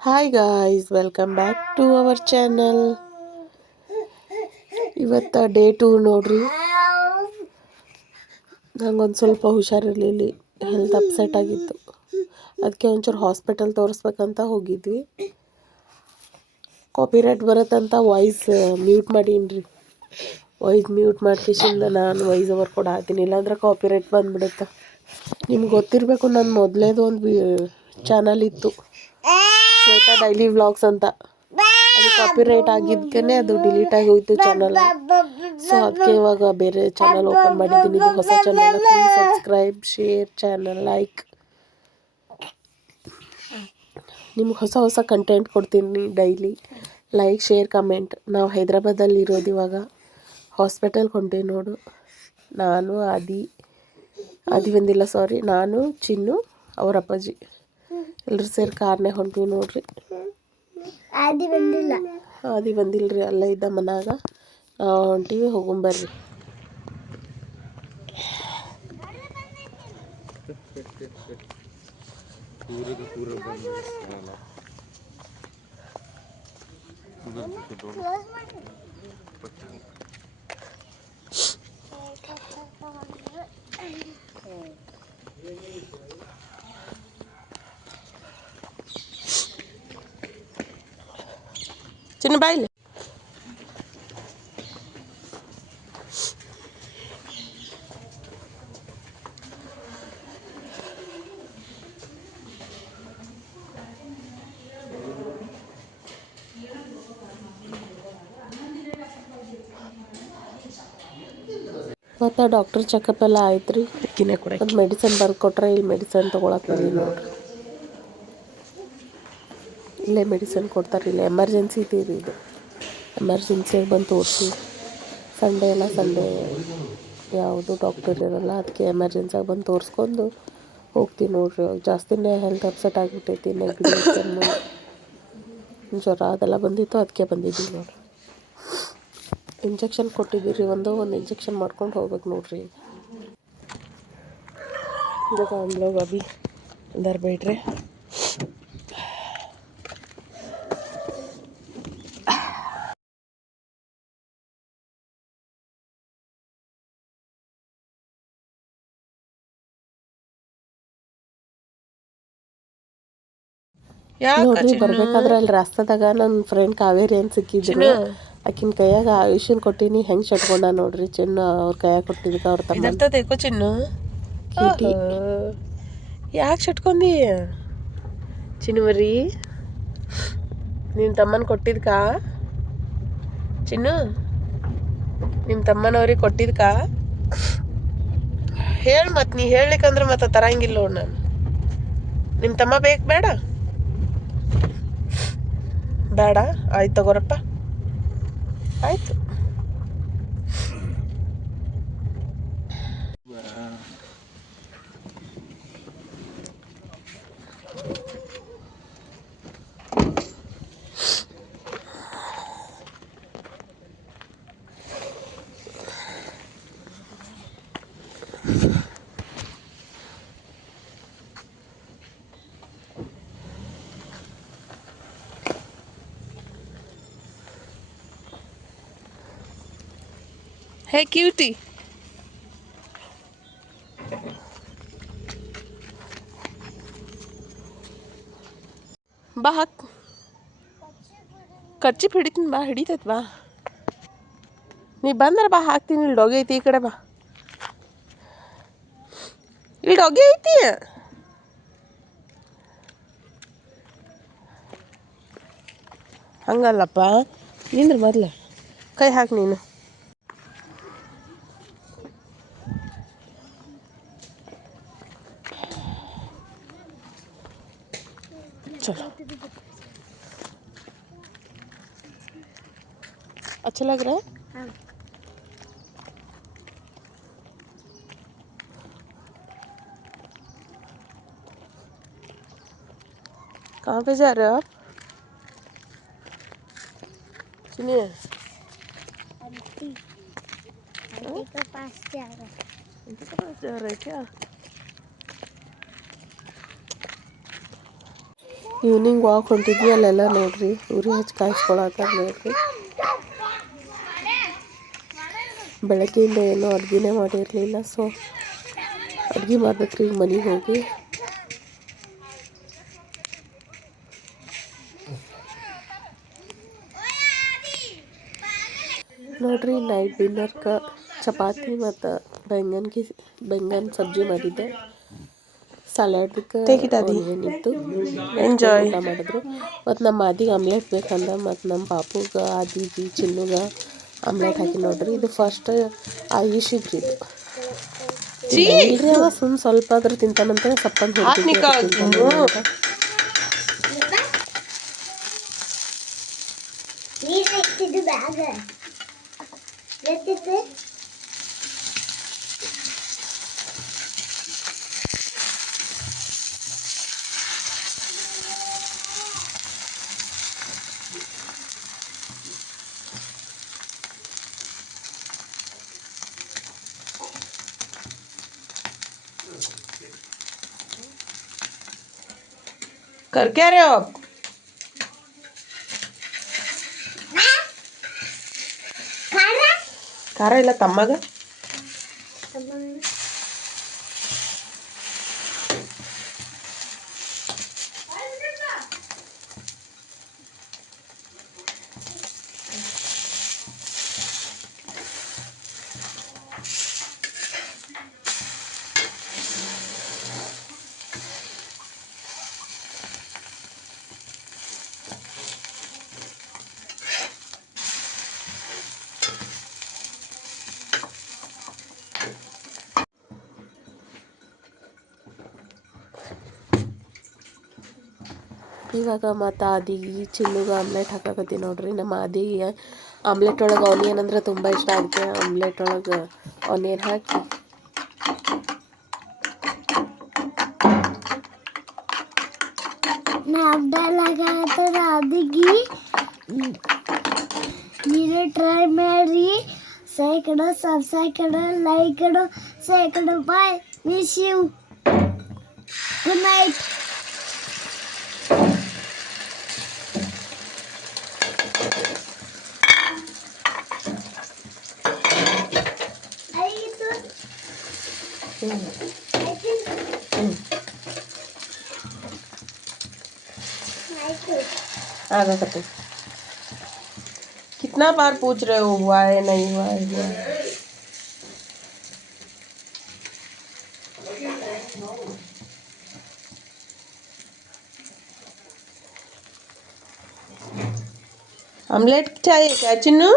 Hi guys, welcome back to our channel. ಇವತ್ತು day 2 ನೋಡ್ರಿ. ನಂಗೊಂದು ಸ್ವಲ್ಪ ಹುಷಾರಿರಲಿಲ್ಲ, ಹೆಲ್ತ್ ಅಪ್ಸೆಟ್ ಆಗಿತ್ತು. ಅದಕ್ಕೆ ಒಂಚೂರು ಹಾಸ್ಪಿಟಲ್ ತೋರಿಸ್ಬೇಕಂತ ಹೋಗಿದ್ವಿ. ಕಾಪಿರೈಟ್ ಬರುತ್ತಂತ ವಾಯ್ಸ್ ಮ್ಯೂಟ್ ಮಾಡೀನಿ. ವಾಯ್ಸ್ ಮ್ಯೂಟ್ ಮಾಡ್ಕೇಶಿಂದ ನಾನು ವಾಯ್ಸ್ ಓವರ್ ಕೂಡ ಹಾಕ್ತೀನಿ, ಇಲ್ಲಾಂದ್ರೆ ಕಾಪಿರೈಟ್ ಬಂದ್ಬಿಡುತ್ತೆ. ನಿಮ್ಗೆ ಗೊತ್ತಿರಬೇಕು, ನನ್ನ ಮೊದಲೇದು ಒಂದು ಚಾನಲ್ ಇತ್ತು, ಶ್ವೇತಾ ಡೈಲಿ ವ್ಲಾಗ್ಸ್ ಅಂತ. ಅದು ಕಾಪಿರೈಟ್ ಆಗಿದ್ದಕ್ಕೆ ಅದು ಡಿಲೀಟ್ ಆಗಿ ಹೋಯ್ತು ಚಾನಲ್. ಸೊ ಅದಕ್ಕೆ ಇವಾಗ ಬೇರೆ ಚಾನಲ್ ಓಪನ್ ಮಾಡಿದ್ದೀನಿ. ಇದು ಹೊಸ channel. Please subscribe, share channel, like. ನಿಮ್ಗೆ ಹೊಸ ಹೊಸ ಕಂಟೆಂಟ್ ಕೊಡ್ತೀನಿ ಡೈಲಿ. Like, share, comment. ನಾವು ಹೈದ್ರಾಬಾದಲ್ಲಿ ಇರೋದು ಇವಾಗ. ಹಾಸ್ಪಿಟಲ್ಗೆ ಹೊಂಟೀವಿ ನೋಡು. ನಾನು ಆದಿ ಬಂದಿಲ್ಲ, ಸಾರಿ, ನಾನು ಚಿನ್ನು ಅವ್ರ ಅಪ್ಪಾಜಿ ಎಲ್ಲರೂ ಸೇರಿ ಕಾರ್ನೇ ಹೊಂಟೀವಿ ನೋಡ್ರಿ. ಆದಿ ಬಂದಿಲ್ರಿ, ಅಲ್ಲೇ ಇದ್ದ ಮನ್ಯಾಗ. ನಾವು ಹೊಂಟೀವಿ, ಹೋಗೊಂಬರ್ರಿ. ಚಿನ್ನ ಬಾಯಿಲಿ. ಮತ್ತು ಡಾಕ್ಟರ್ ಚೆಕಪ್ ಎಲ್ಲ ಆಯ್ತು ರೀ. ಮತ್ತು ಮೆಡಿಸನ್ ಬರ್ಕೊಟ್ರೆ ಇಲ್ಲಿ ಮೆಡಿಸನ್ ತೊಗೊಳಕ್ಕೆ ಬಂದು ನೋಡ್ರಿ. ಇಲ್ಲೇ ಮೆಡಿಸನ್ ಕೊಡ್ತಾರೆ. ಇಲ್ಲ ಎಮರ್ಜೆನ್ಸಿ ಇದ್ದೀರಿ, ಇದು ಎಮರ್ಜೆನ್ಸಿಯಾಗಿ ಬಂದು ತೋರಿಸಿ. ಸಂಡೇ ಯಾವುದು ಡಾಕ್ಟರ್ ಇರೋಲ್ಲ, ಅದಕ್ಕೆ ಎಮರ್ಜೆನ್ಸಿಯಾಗಿ ಬಂದು ತೋರಿಸ್ಕೊಂಡು ಹೋಗ್ತೀವಿ ನೋಡ್ರಿ. ಜಾಸ್ತಿನೇ ಹೆಲ್ತ್ ಅಪ್ಸೆಟ್ ಆಗಿಬಿಟ್ಟೈತಿ. ನೆಗಡಿ, ಕೆಮ್ಮು, ಜ್ವರ ಅದೆಲ್ಲ ಬಂದಿತ್ತು, ಅದಕ್ಕೆ ಬಂದಿದ್ದೀವಿ ನೋಡ್ರಿ. ಇಂಜೆಕ್ಷನ್ ಕೊಟ್ಟಿದ್ದೀರಿ, ಒಂದು ಇಂಜೆಕ್ಷನ್ ಮಾಡ್ಕೊಂಡು ಹೋಗ್ಬೇಕು ನೋಡ್ರಿ. जब हम लोग अभी अंदर बैठ रहे. ನೋಡ್ರಿ, ಬರ್ಬೇಕಾದ್ರೆ ಅಲ್ಲಿ ರಾಸ್ತಾದಾಗ ನನ್ನ ಫ್ರೆಂಡ್ ಕಾವೇರಿ ಅಂತ ಸಿಕ್ಕಿದ್ರು. ಆಕಿನ ಕೈಯಾಗ ಆಯುಷನ್ ಕೊಟ್ಟಿನಿ. ಹೆಂಗೆ ಶಟ್ಕೊಂಡ ನೋಡ್ರಿ ಚಿನ್ನ. ಅವ್ರ ಕೈಯಾಗ ಕೊಟ್ಟಿದ್ದಕ್ಕೆ ಅವ್ರ ತಮ್ಮ ಚಿನ್ನು ಯಾಕೆ ಶಟ್ಕೊಂಡಿ ಚಿನ್ನುವರಿ? ನಿಮ್ಮ ತಮ್ಮನ ಕೊಟ್ಟಿದ್ಕ ಚಿನ್ನು? ನಿಮ್ಮ ತಮ್ಮನವ್ರಿಗೆ ಕೊಟ್ಟಿದ್ಕ ಹೇಳಿ. ಮತ್ತು ನೀ ಹೇಳ್ಲಿಕ್ಕಂದ್ರೆ ಮತ್ತೆ ತರಂಗಿಲ್ಲ ನೋಡು ನಾನು. ನಿಮ್ಮ ತಮ್ಮ ಬೇಕು? ಬೇಡ ಬೇಡ, ಆಯ್ತು ತಗೋರಪ್ಪ, ಆಯ್ತು. Hey cutie. ಬಾ ಹಾಕ್. ಕರ್ಚಿ ಹಿಡಿತೀನಿ, ಬಾ, ಹಿಡಿತೈತಿ, ಬಾ. ನೀ ಬಂದ್ರೆ ಬಾ, ಹಾಕ್ತೀನಿ. ಇಲ್ಲಿ ಡೊಗೆ ಐತಿ, ಈ ಕಡೆ ಬಾ. ಇಲ್ಲಿ ಡೊಗೆ ಐತಿ. ಹಂಗಲ್ಲಪ್ಪ, ನಿಂದ್ರ ಮೊದ್ಲು ಕೈ ಹಾಕಿ ನೀನು. चलो, अच्छा लग रहा है? हाँ। कहाँ पे जा रहे हो आप? सुनिए, आंटी के पास जा रहे हैं. आंटी के पास जा रहे हैं क्या? ಈವ್ನಿಂಗ್ ವಾಕ್ ಹೊಂಟಿದ್ವಿ, ಅಲ್ಲೆಲ್ಲ ನೋಡ್ರಿ ಉರಿ ಹಚ್ಚಿ ಕಾಯಿಸ್ಕೊಳತ್ತಾರ ನೋಡ್ರಿ. ಬೆಳಗ್ಗೆಯಿಂದ ಏನೂ ಅಡುಗೆನೇ ಮಾಡಿರಲಿಲ್ಲ, ಸೊ ಅಡುಗೆ ಮಾಡ್ಬೇಕ್ರಿ ಈಗ ಮನೆಗೆ ಹೋಗಿ. ನೋಡ್ರಿ ನೈಟ್ ಡಿನ್ನರ್ಗೆ ಚಪಾತಿ ಮತ್ತು ಬೆಂಗನ್ ಸಬ್ಜಿ ಮಾಡಿದ್ದೆ. ಸಲಾಡ್ಗೆ ಆನಿಯನ್ ಇತ್ತು, ಎಂಜಾಯ್ ಊಟ ಮಾಡಿದ್ರು. ಮತ್ತು ನಮ್ಮ ಆದಿಗೆ ಆಮ್ಲೆಟ್ ಬೇಕಂದ, ಮತ್ತು ನಮ್ಮ ಪಾಪುಗೆ ಆದಿಗೆ ಚಿನ್ನುಗೆ ಆಮ್ಲೆಟ್ ಹಾಕಿ ನೋಡ್ರಿ. ಇದು ಫಸ್ಟ್ ಆಯುಷಿಗ್ರಿ ಇದು ಇಲ್ರಿ, ಅವ ಸ್ವಲ್ಪ ಆದ್ರೂ ತಿಂತಾನಂತ ಸಪ್ಪಂದು ಹೊಡ್ತಿದ್ದೆ ಅಂತ. कर क्या रहे हो आप? ಖಾರ ಇಲ್ಲ ತಮ್ಮಗ. ಇವಾಗ ಮತ್ತು ಆದಿಗೆ ಚಿನ್ನುಗೆ ಆಮ್ಲೆಟ್ ಹಾಕಾಕತ್ತೀನಿ ನೋಡ್ರಿ. ನಮ್ಮ ಆದಿಗೆ ಆಮ್ಲೆಟ್ ಒಳಗೆ ಆನಿಯನ್ ಅಂದ್ರೆ ತುಂಬ ಇಷ್ಟ. ಅದಕ್ಕೆ ಆಮ್ಲೆಟ್ ಒಳಗೆ ಆನಿಯನ್ ಹಾಕಿ ಆದಿಗೆ ನೀನು ಟ್ರೈ ಮಾಡಿ subscribe like bye, miss you, good night. आगे कितना बार पूछ रहे हो हुआ है नहीं हुआ है, हुआ है। ऑमलेट चाहिए क्या चिन्नू?